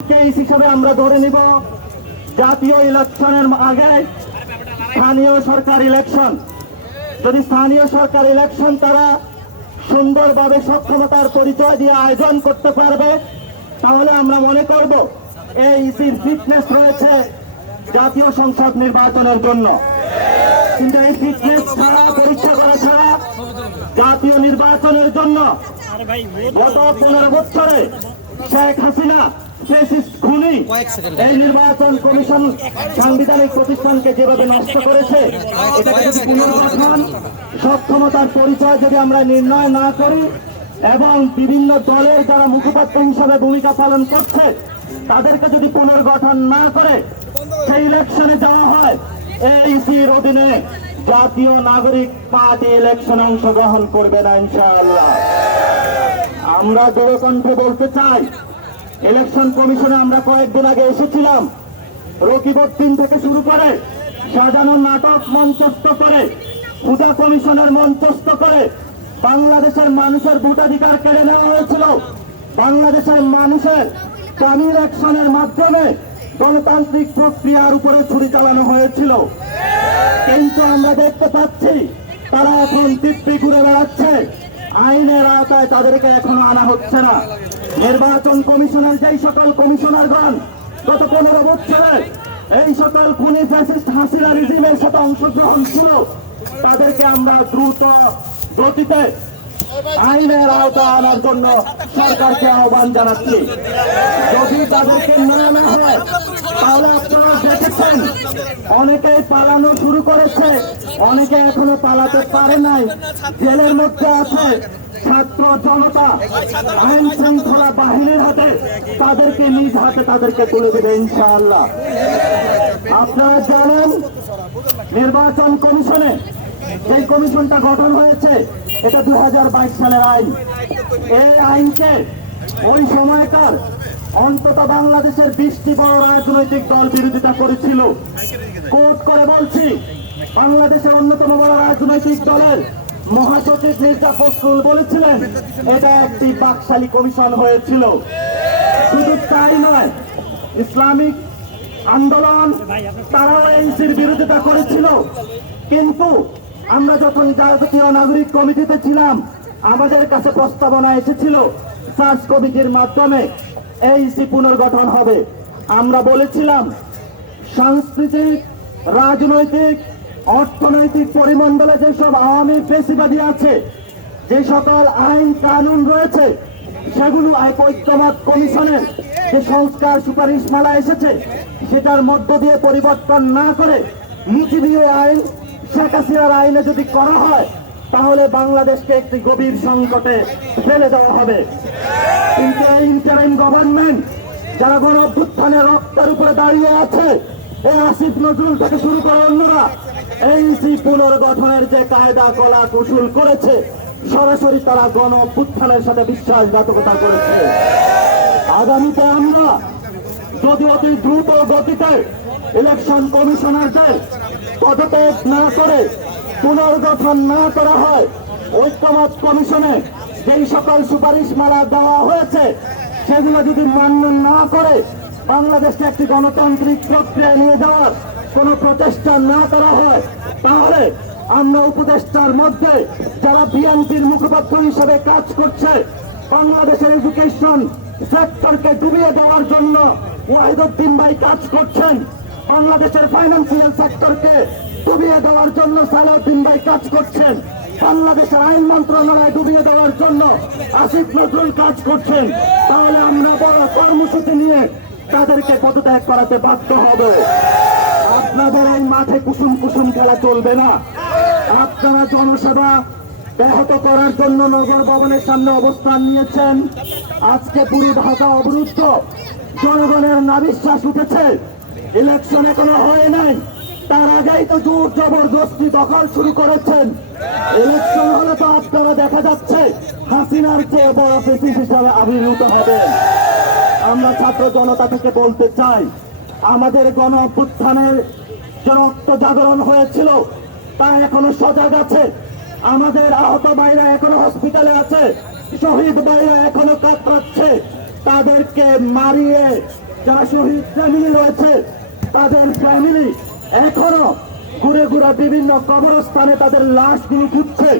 Case হিসাবে আমরা ধরে নিব, জাতীয় ইলেকশনের আগে স্থানীয় সরকার ইলেকশন। যদি স্থানীয় সরকার ইলেকশন, তারা সুন্দরভাবে সক্ষমতার পরিচয় দিয়ে আয়োজন করতে পারবে, তাহলে আমরা মনে করব এই ইসির ফিটনেস রয়েছে জাতীয় সংসদ নির্বাচনের জন্য। কিন্তু এই ফিটনেস ছাড়া, পরীক্ষা করা ছাড়া জাতীয় নির্বাচনের জন্য গত পনেরো বছরে শেখ হাসিনা ফেসিস্ট খুনি। এই নির্বাচন কমিশন সাংবিধানিক প্রতিষ্ঠানকে যেভাবে নষ্ট করেছে এটাকে যদি পুনর্গঠন সক্ষমতার পরিচয় যদি আমরা নির্ণয় না করি এবং বিভিন্ন দলের যারা মুখপাত্র হিসাবে ভূমিকা পালন করছে তাদেরকে যদি পুনর্গঠন না করে সেই ইলেকশনে যাওয়া হয় এইসির অধীনে জাতীয় নাগরিক পার্টি ইলেকশনে অংশগ্রহণ করবে না ইনশাআল্লাহ। আমরা দৃঢ়কণ্ঠে বলতে চাই ইলেকশন কমিশনে আমরা কয়েকদিন আগে এসেছিলাম। রকিবদ্দিন থেকে শুরু করে সাজানো নাটক মঞ্চস্থ করে, পূজা কমিশনের মঞ্চস্থ করে বাংলাদেশের মানুষের ভোটাধিকার কেড়ে নেওয়া হয়েছিল। বাংলাদেশের মানুষের কামিল অ্যাকশনের মাধ্যমে গণতান্ত্রিক প্রক্রিয়ার উপরে ছুরি চালানো হয়েছিল। কিন্তু আমরা দেখতে পাচ্ছি, তারা এখন টিপ্পি ঘুরে বেড়াচ্ছে। আইনের আওতায় তাদেরকে এখনও আনা হচ্ছে না। নির্বাচন কমিশনের যেই সকল কমিশনারগণ গত পনেরো বছরে এই সকল খুনি ফ্যাসিস্ট হাসিনা রিজিমের সাথে অংশগ্রহণ ছিল, তাদেরকে আমরা দ্রুত গতিতে আইনের আওতা আনার জন্য সরকারকে আহ্বান জানাচ্ছি। যদি তাদেরকে না আনা হয়, তাহলে আপনারা দেখেছেন, অনেকেই পালানো শুরু করেছে, অনেকে এখনও পালাতে পারে নাই। জেলের মধ্যে আছে ছাত্র জনতা, আইন শৃঙ্খলা বাহিনীর হাতে। তাদেরকে নিজ হাতে তাদেরকে তুলে দেবে, ইনশাআল্লাহ। আপনারা জানেন, নির্বাচন কমিশনে যে কমিশনটা গঠন হয়েছে এটা দু হাজার বাইশ সালের আইন। এই আইনকে ওই সময়কার অন্তত বাংলাদেশের বিশটি বড় রাজনৈতিক দল বিরোধিতা করেছিল। কোর্ট করে বলছি, বাংলাদেশের অন্যতম বড় রাজনৈতিক দলের মহাসচিব মির্জা ফখরুল বলেছিলেন, এটা একটি বাকশালী কমিশন হয়েছিল। শুধু তাই নয়, ইসলামিক আন্দোলন তারাও এনসির বিরোধিতা করেছিল। কিন্তু আমরা যখন জাতীয় নাগরিক কমিটিতে ছিলাম, আমাদের কাছে প্রস্তাবনা এসেছিল সার্চ কমিটির মাধ্যমে এইসি পুনর্গঠন হবে। আমরা বলেছিলাম, সাংস্কৃতিক, রাজনৈতিক, অর্থনৈতিক পরিমণ্ডলে যেসব আওয়ামী পেশিবাদী আছে, যে সকল আইন কানুন রয়েছে, সেগুলো ঐক্যমত কমিশনের যে সংস্কার সুপারিশ মালা এসেছে, সেটার মধ্য দিয়ে পরিবর্তন না করে মুজিবীয় আইন শেখ হাসিনার আইনে যদি করা হয়, তাহলে বাংলাদেশকে একটি গভীর সংকটে ফেলে দেওয়া হবে। কিন্তু এই ইন্টারিম গভর্নমেন্ট যারা গণ অভ্যুত্থানের রক্তের উপরে দাঁড়িয়ে আছে, এই আসিফ নজরুল থেকে শুরু করে অন্যরা এইসি পুনর্গঠনের যে কায়দা, কলা, কৌশল করেছে, সরাসরি তারা গণ অভ্যুত্থানের সাথে বিশ্বাসঘাতকতা করেছে। আগামীতে আমরা যদি অতি দ্রুত গতিতে ইলেকশন কমিশনারদের পদত্যাগ না করে পুনর্গঠন না করা হয়, ঐক্যমত কমিশনে যেই সকল সুপারিশ মালা দেওয়া হয়েছে, সেগুলো যদি মান্য না করে বাংলাদেশকে একটি গণতান্ত্রিক প্রক্রিয়া নিয়ে যাওয়ার কোনো প্রচেষ্টা না করা হয়, তাহলে আমরা উপদেষ্টার মধ্যে যারা বিএনপির মুখপাত্র হিসেবে কাজ করছে, বাংলাদেশের এডুকেশন সেক্টরকে ডুবিয়ে দেওয়ার জন্য ওয়াহিদুদ্দিন ভাই কাজ করছেন। বাংলাদেশের ফাইন্যান্সিয়াল সেক্টরকে ডুবিয়ে দেওয়ার জন্য সালাউদ্দিন ভাই কাজ করছেন। বাংলাদেশের আইন মন্ত্রণালয় ডুবিয়ে দেওয়ার জন্য আসিফ নজরুল কাজ করছেন। তাহলে আমরা বড় কর্মসূচি নিয়ে তাদেরকে পদত্যাগ করাতে বাধ্য হব। আপনাদের এই মাঠে কুসুম কুসুম খেলা চলবে না। আপনারা জনসেবা ব্যাহত করার জন্য নগর ভবনের সামনে অবস্থান নিয়েছেন। আজকে পুরো ঢাকা অবরুদ্ধ। জনগণের নাবিশ্বাস উঠেছে। ইলেকশন এখনও হয় নাই। তার আগেই তো জোর জবরদস্তি দখল শুরু করেছেন। ইলেকশন হলে তো আপনারা দেখা যাচ্ছে হাসিনার চেয়ে বড় পেশি হিসাবে আবির্ভূত হবে আমরা ছাত্র জনতা থেকে বলতে চাই, আমাদের গণ অভ্যুত্থানের যে রক্ত জাগরণ হয়েছিল, তা এখনও সজাগ আছে। আমাদের আহত ভাইরা এখনও হসপিটালে আছে, শহীদ ভাইরা এখনও কাতরাচ্ছে। তাদেরকে মারিয়ে যারা শহীদ ফ্যামিলি রয়েছে, তাদের ফ্যামিলি এখনও ঘুরে ঘুরে বিভিন্ন কবরস্থানে তাদের লাশ লাশগুলো খুঁজছে।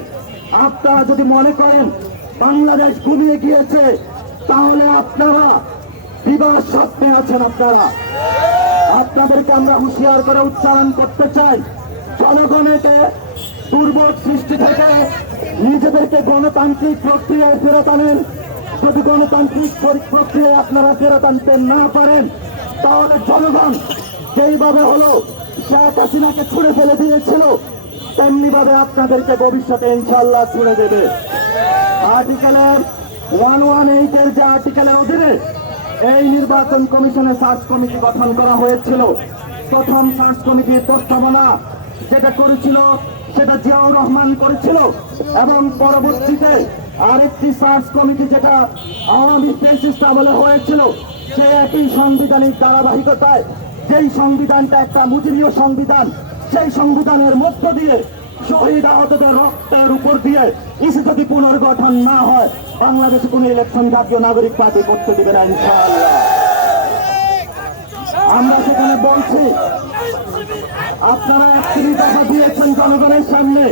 আপনারা যদি মনে করেন বাংলাদেশ ঘুমিয়ে গিয়েছে, তাহলে আপনারা বিবাহ স্বপ্নে আছেন আপনারা। আপনাদেরকে আমরা হুঁশিয়ার করে উচ্চারণ করতে চাই। জনগণকে দুর্ভোগ সৃষ্টি থেকে নিজেদেরকে গণতান্ত্রিক প্রক্রিয়ায় ফেরত আনেন। যদি গণতান্ত্রিক পরি- প্রক্রিয়ায় আপনারা ফেরত আনতে না পারেন, তাহলে জনগণ যেইভাবে হলো শেখ হাসিনাকে ছুড়ে ফেলে দিয়েছিল তেমনি ভাবে আপনাদেরকে ভবিষ্যতে ইনশাল্লাহ ছুড়ে দেবে। আর্টিকেলের ওয়ান ওয়ান এইটের যে আর্টিকেলের অধীনে এই নির্বাচন কমিশনের সার্চ কমিটি গঠন করা হয়েছিল, প্রথম সার্চ কমিটির প্রস্তাবনা যেটা করেছিল, সেটা জিয়াউর রহমান করেছিল, এবং পরবর্তীতে আরেকটি সার্চ কমিটি যেটা আওয়ামী ফেসিস্ট আমলে হয়েছিল, সে একই সাংবিধানিক ধারাবাহিকতায়, যেই সংবিধানটা একটা মুজিবীয় সংবিধান, সেই সংবিধানের মধ্য দিয়ে শহীদ আহতদের রক্তের উপর দিয়ে ইসি যদি পুনর্গঠন না হয়, বাংলাদেশে কোন ইলেকশন জাতীয় নাগরিক পার্টি করতে দিবে না আমরা সেখানে বলছি, আপনারা একত্রিশ দফা দিয়েছেন জনগণের সামনে,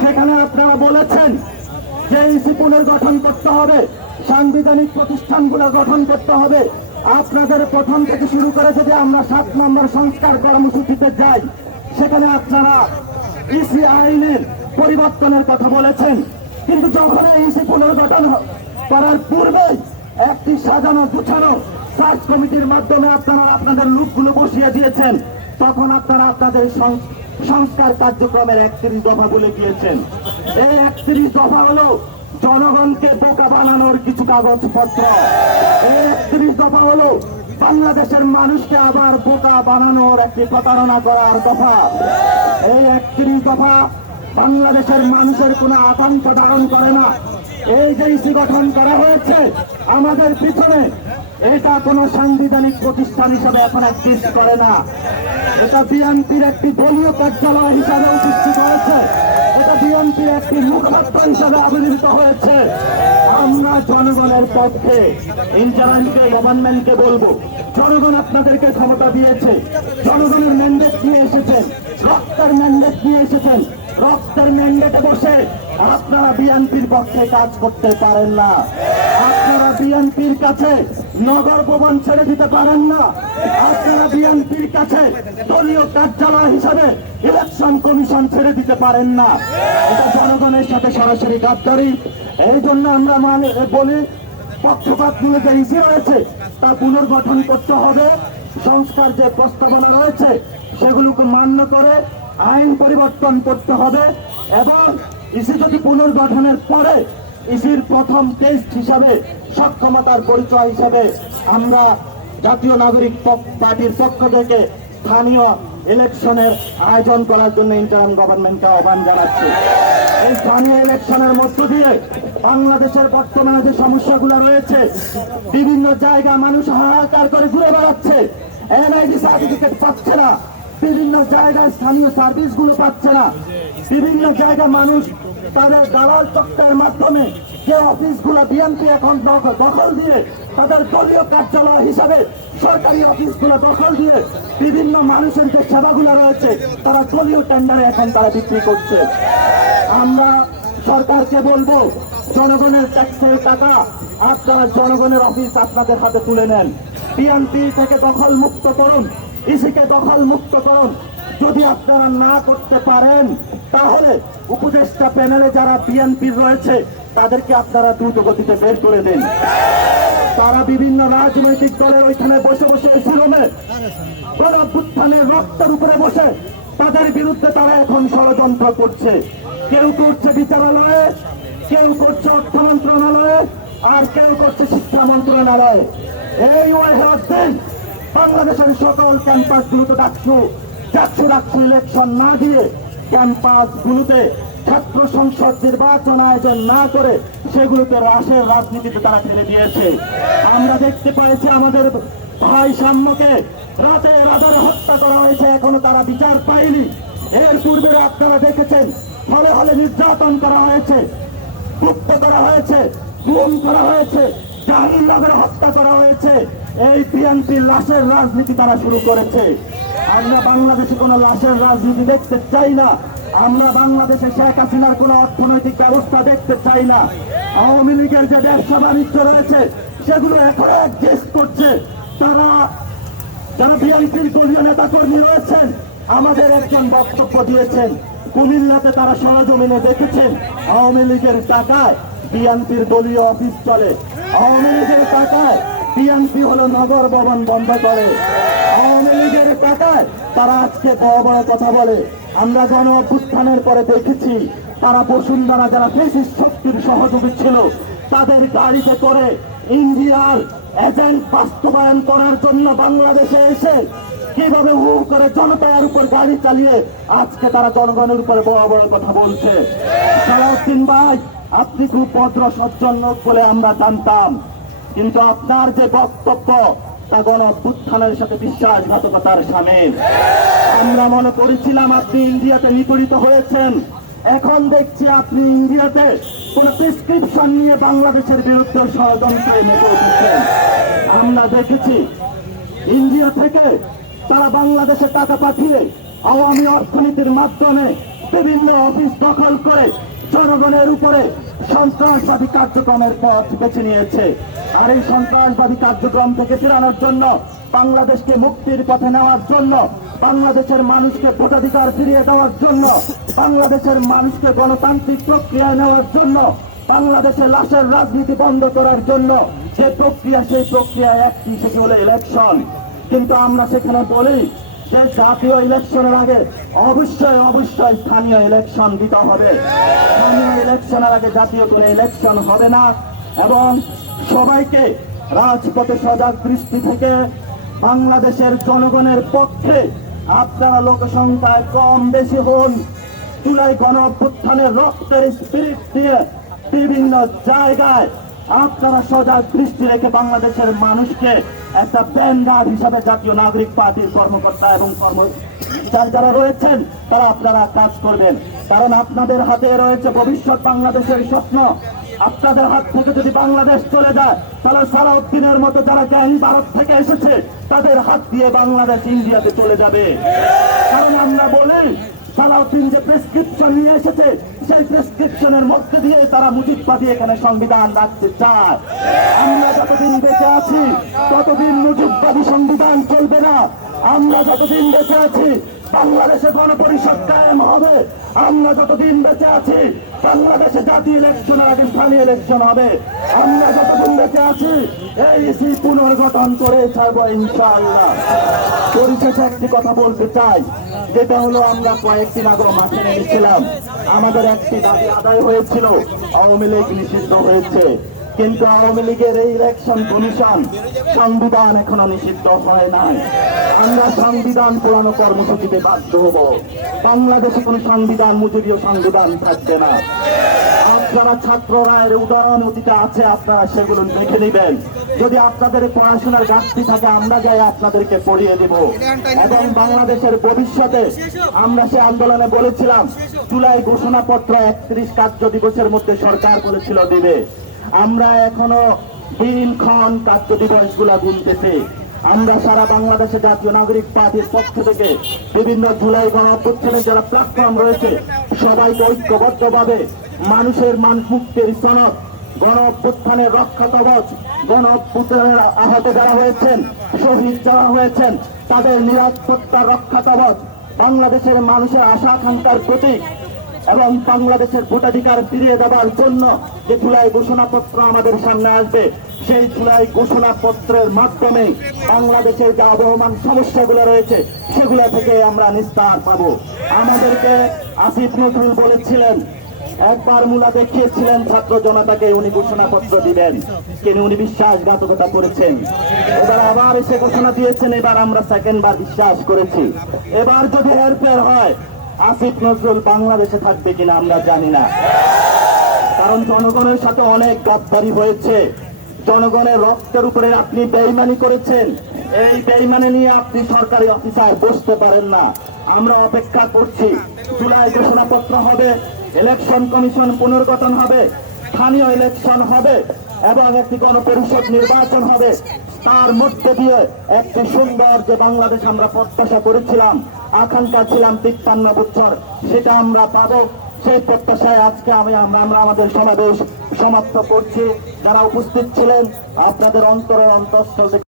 সেখানে আপনারা বলেছেন যে ইসি পুনর্গঠন করতে হবে, সাংবিধানিক প্রতিষ্ঠানগুলো গঠন করতে হবে। আপনাদের প্রথম থেকে শুরু করে যদি আমরা সাত নম্বর সংস্কার কর্মসূচিতে যাই, সেখানে আপনারা ইসি আইনের পরিবর্তনের কথা বলেছেন। কিন্তু যখন ইসি পুনর্গঠন করার পূর্বেই একটি সাজানো গুছানো সার্চ কমিটির মাধ্যমে আপনারা আপনাদের লোকগুলো বসিয়ে দিয়েছেন, তখন আপনারা আপনাদের সংস্কার কার্যক্রমের একত্রিশ দফা বলে গিয়েছেন। এই একত্রিশ দফা হলো জনগণকে বোকা বানানোর কিছু কাগজপত্র। এই একত্রিশ দফা হলো বাংলাদেশের মানুষকে আবার বোকা বানানোর একটি প্রতারণা করার দফা। এই একত্রিশ দফা বাংলাদেশের মানুষের কোনো আতঙ্ক ধারণ করে না। এই যে ইসি গঠন করা হয়েছে, আমাদের পিছনে এটা কোনো সাংবিধানিক প্রতিষ্ঠান হিসাবে এখন এক্সিস্ট করে না। এটা বিএনপির একটি দলীয় কার্যালয় হিসাবে উপস্থিত হয়েছে এটা বিএনপির একটি হিসাবে আবির্ভূত হয়েছে। আমরা জনগণের পক্ষে ইন্টারনেটকে গভর্নমেন্টকে বলব, জনগণ আপনাদেরকে ক্ষমতা দিয়েছে। জনগণের ম্যান্ডেট নিয়ে এসেছেন, রক্তের ম্যান্ডেট নিয়ে এসেছেন। রক্তের ম্যান্ডেটে বসে আপনারা বিএনপির পক্ষে কাজ করতে পারেন না। আপনারা বিএনপির কাছে নগর ভবন ছেড়ে দিতে পারেন না। আপনারা বিএনপির কাছে দলীয় কার্যালয় হিসাবে ইলেকশন কমিশন ছেড়ে দিতে পারেন না। এটা জনগণের সাথে সরাসরি গাদ্দারি। এই জন্য আমরা মানে বলি, পক্ষপাতগুলো যে ইসি রয়েছে, তা পুনর্গঠন করতে হবে। সংস্কার যে প্রস্তাবনা রয়েছে, সেগুলোকে মান্য করে আইন পরিবর্তন করতে হবে। এবং ইসি যদি পুনর্গঠনের পরে ইসির প্রথম টেস্ট হিসাবে সক্ষমতার পরিচয় হিসাবে আমরা জাতীয় নাগরিক পার্টির পক্ষ থেকে স্থানীয় ইলেকশনের আয়োজন করার জন্য ইন্টারাম গভর্নমেন্টকে আহ্বান জানাচ্ছি। এই স্থানীয় ইলেকশনের মধ্য দিয়ে বাংলাদেশের বর্তমানে যে সমস্যাগুলো রয়েছে, বিভিন্ন জায়গা মানুষ হাহাকার করে ঘুরে বেড়াচ্ছে, এনআইডি সার্টিফিকেট পাচ্ছে না, বিভিন্ন জায়গায় স্থানীয় সার্ভিসগুলো পাচ্ছে না, বিভিন্ন জায়গায় মানুষ তাদের দালাল চক্রের মাধ্যমে যে অফিসগুলো বিএনপি এখন দখল দিয়ে তাদের দলীয় কার্যালয় হিসাবে সরকারি অফিসগুলো দখল দিয়ে বিভিন্ন মানুষের যে সেবাগুলো রয়েছে, তারা দলীয় টেন্ডারে এখন তারা বিক্রি করছে। আমরা সরকারকে বলব, জনগণের ট্যাক্সের টাকা আপনারা জনগণের অফিস আপনাদের হাতে তুলে নেন। বিএনপি থেকে দখল মুক্ত করুন, ইসিকে দখল মুক্ত করুন। যদি আপনারা না করতে পারেন, তাহলে উপদেষ্টা প্যানেলে যারা বিএনপির রয়েছে, তাদেরকে আপনারা দ্রুত গতিতে বের করে দেন। তারা বিভিন্ন রাজনৈতিক দলের ওইখানে বসে বসে শিরোমে গণভ্যুত্থানের রক্তের উপরে বসে তাদের বিরুদ্ধে তারা এখন ষড়যন্ত্র করছে। কেউ করছে বিচারালয়ে, কেউ করছে অর্থ মন্ত্রণালয়ে, আর কেউ করছে শিক্ষা মন্ত্রণালয়ে। এই ওয়াই বাংলাদেশের সকল গুলোতে ডাকছু ডাকছু ডাকছু ইলেকশন না দিয়ে ক্যাম্পাস গুলোতে ছাত্র সংসদ নির্বাচন আয়োজন না করে সেগুলোতে রাশের রাজনীতিতে তারা ঠেলে দিয়েছে। আমরা দেখতে পেয়েছি আমাদের ভাই সাম্যকে রাতে রাজার হত্যা করা হয়েছে, এখনও তারা বিচার পায়নি। এর পূর্বে আপনারা দেখেছেন, হলে হলে নির্যাতন করা হয়েছে, গুপ্ত করা হয়েছে, গুম করা হয়েছে, জাহাঙ্গীরনগরে হত্যা করা হয়েছে। এই বিএনপির লাশের রাজনীতি তারা শুরু করেছে। আমরা বাংলাদেশে কোনো লাশের রাজনীতি দেখতে চাই না। আমরা বাংলাদেশে শেখ হাসিনার কোনো অর্থনৈতিক ব্যবস্থা দেখতে চাই না। আওয়ামী লীগের যে ব্যবসা বাণিজ্য রয়েছে, সেগুলো এখন অ্যাডজাস্ট করছে। তারা, যারা বিএনপির দলীয় নেতা কর্মী রয়েছেন, আমাদের একজন বক্তব্য দিয়েছেন। কুমিল্লাতে তারা সরজমিনে দেখেছেন আওয়ামী লীগের টাকায় বিএনপির দলীয় অফিস চলে। আওয়ামী লীগের টাকায় বিএনপি হলো নগর ভবন বন্ধ করে। আওয়ামী লীগের টাকায় তারা আজকে বড় বড় কথা বলে। আমরা গণ অভ্যুত্থানের পরে দেখেছি, তারা বসুন্ধরা যারা ফেসিস শক্তির সহযোগী ছিল, তাদের গাড়িতে করে ইন্ডিয়ার এজেন্ট বাস্তবায়ন করার জন্য বাংলাদেশে এসে কীভাবে হু করে জনতার উপর গাড়ি চালিয়ে আজকে তারা জনগণের উপরে বড় বড় কথা বলছে। সালাউদ্দিন ভাই, আপনি খুব ভদ্র, সজ্জন বলে আমরা জানতাম। কিন্তু আপনার যে বক্তব্য, তা গণ অভ্যুত্থানের সাথে বিশ্বাসঘাতকতার সামিল। আমরা মনে করেছিলাম আপনি ইন্ডিয়াতে নিপীড়িত হয়েছেন। এখন দেখছি আপনি ইন্ডিয়াতে কোন প্রেসক্রিপশন নিয়ে বাংলাদেশের বিরুদ্ধে ষড়যন্ত্রে মেতে উঠেছেন। আমরা দেখেছি, ইন্ডিয়া থেকে তারা বাংলাদেশে টাকা পাঠিয়ে আওয়ামী অর্থনীতির মাধ্যমে বিভিন্ন অফিস দখল করে জনগণের উপরে সন্ত্রাসবাদী কার্যক্রমের পথ বেছে নিয়েছে। আর এই সন্ত্রাসবাদী কার্যক্রম থেকে ফেরানোর জন্য, বাংলাদেশকে মুক্তির পথে নেওয়ার জন্য, বাংলাদেশের মানুষকে ভোটাধিকার ফিরিয়ে দেওয়ার জন্য, বাংলাদেশের মানুষকে গণতান্ত্রিক প্রক্রিয়ায় নেওয়ার জন্য, বাংলাদেশে লাশের রাজনীতি বন্ধ করার জন্য যে প্রক্রিয়া, সেই প্রক্রিয়া একটি, সেটি হলো ইলেকশন কিন্তু আমরা সেখানে বলি যে জাতীয় ইলেকশনের আগে অবশ্যই অবশ্যই স্থানীয় ইলেকশন দিতে হবে। স্থানীয় ইলেকশনের আগে জাতীয় কোনো ইলেকশন হবে না এবং সবাইকে রাজপথে সজাগ দৃষ্টি থেকে বাংলাদেশের জনগণের পক্ষে আপনারা লোকসংখ্যায় কম বেশি হন। জুলাই গণ অভ্যুত্থানের রক্তের স্পিরিট দিয়ে বিভিন্ন জায়গায় আপনারা সজাগ দৃষ্টি রেখে বাংলাদেশের মানুষকে একটা ব্যান্ডার হিসাবে জাতীয় নাগরিক পার্টির কর্মকর্তা এবং কর্ম যারা রয়েছেন, তারা আপনারা কাজ করবেন। কারণ আপনাদের হাতে রয়েছে ভবিষ্যৎ বাংলাদেশের স্বপ্ন। আপনাদের হাত থেকে যদি বাংলাদেশ চলে যায়, তাহলে সালাউদ্দিনের মতো যারা জ্ঞানী ভারত থেকে এসেছে, তাদের হাত দিয়ে বাংলাদেশ ইন্ডিয়াতে চলে যাবে। কারণ আমরা বলি, সালাউদ্দিন যে প্রেসক্রিপশন নিয়ে এসেছে সেই প্রেসক্রিপশনের মধ্যে দিয়ে তারা মুজিদ পাতি এখানে সংবিধান রাখতে চায়। আমরা যতদিন বেঁচে আছি, ততদিন মুজিববাদী সংবিধান চলবে না। আমরা যতদিন বেঁচে আছি বাংলাদেশে গণপরিষদ কায়েম হবে। আমরা যতদিন বেঁচে আছি, বাংলাদেশে জাতীয় ইলেকশনের আগে স্থানীয় ইলেকশন হবে। আমরা যতদিন বেঁচে আছি, এই পুনর্গঠন করে ছাড়বো ইনশাআল্লাহ। পরিশেষে একটি কথা বলতে চাই, যেটা হলো আমরা কয়েকদিন আগে মাঠে নেমেছিলাম। আমাদের একটি দাবি আদায় হয়েছিল, আওয়ামী লীগ নিষিদ্ধ হয়েছে। কিন্তু আওয়ামী লীগের এই ইলেকশন কমিশন সংবিধান এখনও নিষিদ্ধ হয় নাই। আমরা সংবিধান পুরানো কর্মসূচিতে বাধ্য হব। বাংলাদেশে কোনো সংবিধান মুজিবীয় সংবিধান থাকবে না। আপনারা ছাত্ররা এর উদাহরণ অতীতে আছে, আপনারা সেগুলো দেখে নেবেন। যদি আপনাদের পড়াশোনার ঘাটতি থাকে, আমরা যাই আপনাদেরকে পড়িয়ে দিব। এবং বাংলাদেশের ভবিষ্যতে আমরা সে আন্দোলনে বলেছিলাম, জুলাই ঘোষণাপত্র একত্রিশ কার্য দিবসের মধ্যে সরকার বলেছিল দিবে। আমরা এখনও দিনক্ষণ কার্য দিবসগুলা গুনতেছি। আমরা সারা বাংলাদেশে জাতীয় নাগরিক পার্টির পক্ষ থেকে বিভিন্ন জুলাই গণঅভ্যুত্থানের যারা প্ল্যাটফর্ম রয়েছে, সবাইকে ঐক্যবদ্ধভাবে মানুষের মান মুক্তির সনদ, গণ অভ্যুত্থানের রক্ষা কবচ, গণ অভ্যুত্থানের আহত যারা হয়েছেন, শহীদ যারা হয়েছেন, তাদের নিরাপত্তা রক্ষা কবচ, বাংলাদেশের মানুষের আশা আকাঙ্ক্ষার প্রতীক এবং বাংলাদেশের ভোটাধিকার ফিরিয়ে দেওয়ার জন্য যে জুলাই ঘোষণাপত্র আমাদের সামনে আসবে, সেই জুলাই ঘোষণাপত্রের মাধ্যমে বাংলাদেশের যে আবহমান সমস্যাগুলো রয়েছে, সেগুলো থেকে আমরা নিস্তার পাবো। আমাদেরকে আসিফ নজরুল বলেছিলেন, একবার মূলা দেখিয়েছিলেন, ছাত্র জনতাকে উনি ঘোষণাপত্র দিবেন। কিন্তু উনি বিশ্বাসঘাতকতা করেছেন। এবার আবার এসে ঘোষণা দিয়েছেন, এবার আমরা সেকেন্ড বার বিশ্বাস করেছি। এবার যদি হেরফের হয়, আসিফ নজরুল বাংলাদেশে থাকবে কিনা আমরা জানি না। কারণ জনগণের সাথে অনেক গদ্দারি হয়েছে। জনগণের রক্তের উপরে আপনি বেইমানি করেছেন। এই বেইমানি নিয়ে আপনি সরকারি অফিসার বসতে পারেন না। আমরা অপেক্ষা করছি। জুলাই ঘোষণাপত্র হবে, ইলেকশন কমিশন পুনর্গঠন হবে, স্থানীয় ইলেকশন হবে, এবং একটি গণপরিষদ নির্বাচন হবে। তার মধ্যে দিয়ে একটি সুন্দর যে বাংলাদেশ আমরা প্রত্যাশা করেছিলাম, আকাঙ্ক্ষা ছিলাম তিপ্পান্ন বছর, সেটা আমরা পাবো। সেই প্রত্যাশায় আজকে আমি আমরা আমাদের সমাবেশ সমাপ্ত করছি। যারা উপস্থিত ছিলেন, আপনাদের অন্তরের অন্তঃস্থল